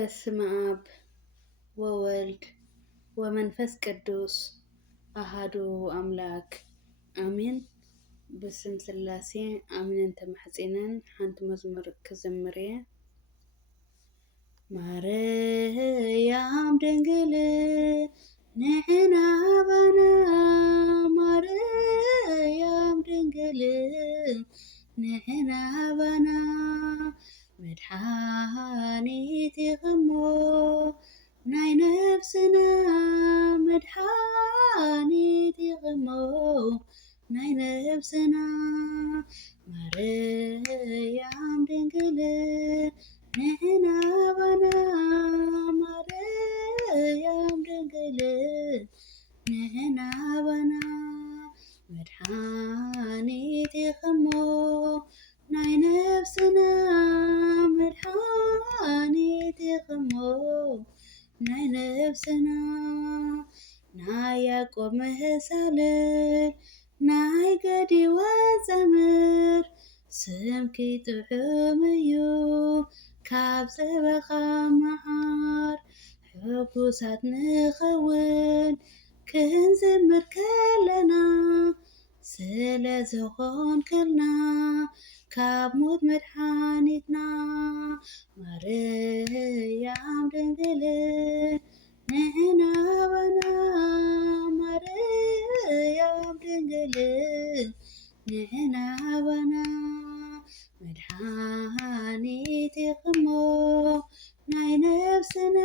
በስመ አብ ወወልድ ወመንፈስ ቅዱስ አሃዱ አምላክ አሜን። በስም ስላሴ አምነን ተማሕፂነን ሓንቲ መዝሙር ክዝምር እየ። ማርያም ድንግል ንሕና ባና ማርያም ድንግል ንሕና ባና መድኃኒት ኢኽሞ ናይ ነፍስና መድኃኒት ኢኽሞ ናይ ነፍስና ማርያም ድንግል ንሕና ባና ማርያም ድንግል ንሕና ባና መድኃኒት ኢኽሞ ናይ ነፍስና መድኃኒት ኢኽሞ ናይ ነፍስና ናይ ያዕቆብ መህሳልል ናይ ገዲወት ጸምር ስምኪ ጥዑም እዩ ካብ ጸበኻ መዓር ሕጉሳት ንኸውን ክንዝምር ከለና ስለ ዝኾንክልና ካብ ሞት መድኃኒትና ማርያም ድንግል ንሕና ባና ማርያም ድንግል ንሕና ባና መድኃኒት ኢኽሞ ናይ ነፍስና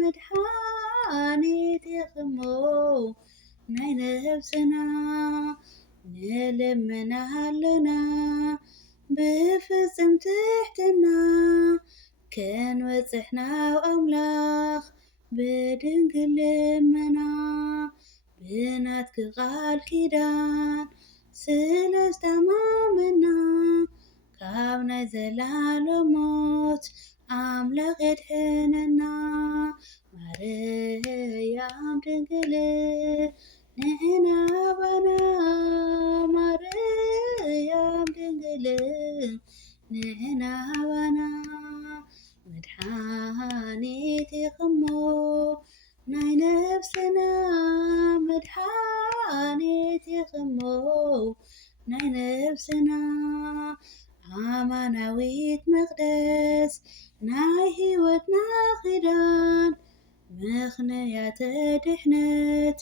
መድኃኒት ኢኽሞ ናይ ነፍስና ንልምንሃለና ብፍጽም ትሕትና ክንበጽሕ ናብ ኣምላኽ ብድንግል ልመና ብናትኪ ቃል ኪዳን ስለዝተማመና ካብ ናይ ዘላለም ሞት ኣምላኽ የድሕነና ማርያም ድንግል ንሕና ባና ማርያም ድንግል ንሕና ባና መድኃኒት ኢኽሞ ናይ ነፍስና መድኃኒት ኢኽሞ ናይ ነፍስና ኣማናዊት መቕደስ ናይ ሕይወትና ኺዳን ምኽንያተ ድሕነት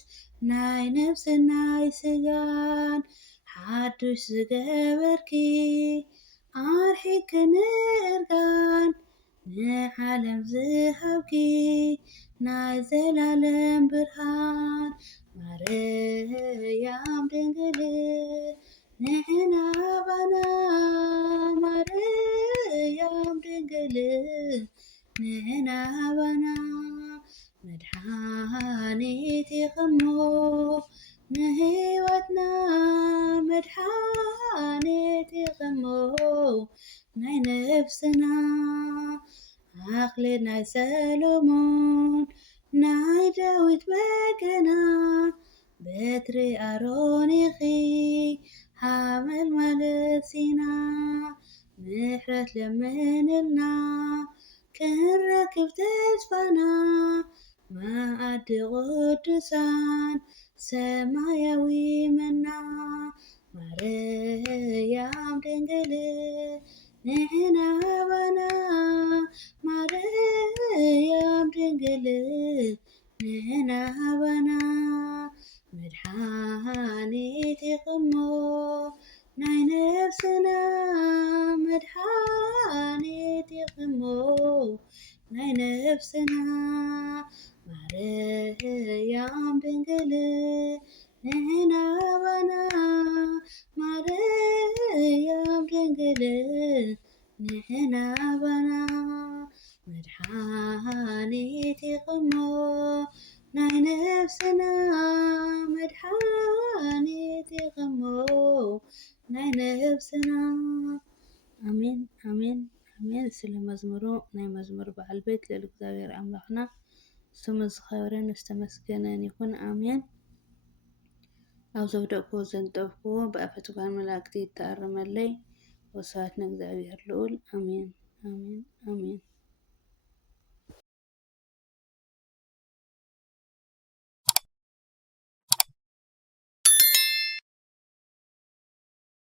ናይ ነፍስን ናይ ስጋን ሓድሽ ዝገበርኪ ኣርሒክ ንእርጋን ንዓለም ዝሃብኪ ናይ ዘላለም ብርሃን ማርያም ድንግል ንሕና ባና ማርያም ድንግል ንሕና ባና መድኃኒት ኢኽሞ ንሕይወትና መድኃኒት ኢኽሞ ናይ ነፍስና ኣኽሊል ናይ ሰሎሞን ናይ ዳዊት በገና በትሪ ኣሮን ኢኺ ሓመልማለት ሲና ምሕረት ለምንልና ክንረክብ ተስፋና መዓዲ ቅዱሳን ሰማያዊ መና ማርያም ድንግል ንሕና ባና ማርያም ድንግል ንሕና ባና መድኃኒት ኢኽሞ ናይ ነፍስና መድኃኒት ኢኽሞ ናይ ነፍስና ማርያም ድንግል ንሕና ባና ማርያም ድንግል ንሕና ባና መድኃኒት ኢኽሞ ናይ ነፍስና መድኃኒት ኢኽሞ ናይ ነፍስና አሜን አሜን አሜን። ስለ መዝሙሩ ናይ መዝሙር በዓል ቤት ልዕሊ እግዚአብሔር ኣምላኽና ስሙ ዝኸበረን ዝተመስገነን ይኹን አሜን። ኣብ ዘውደቅክዎ ዘንጠፍክዎ ብኣፈ ትጓን መላእክቲ ይተኣረመለይ። ወስብሐት ንእግዚአብሔር ልዑል አሜን አሜን አሜን።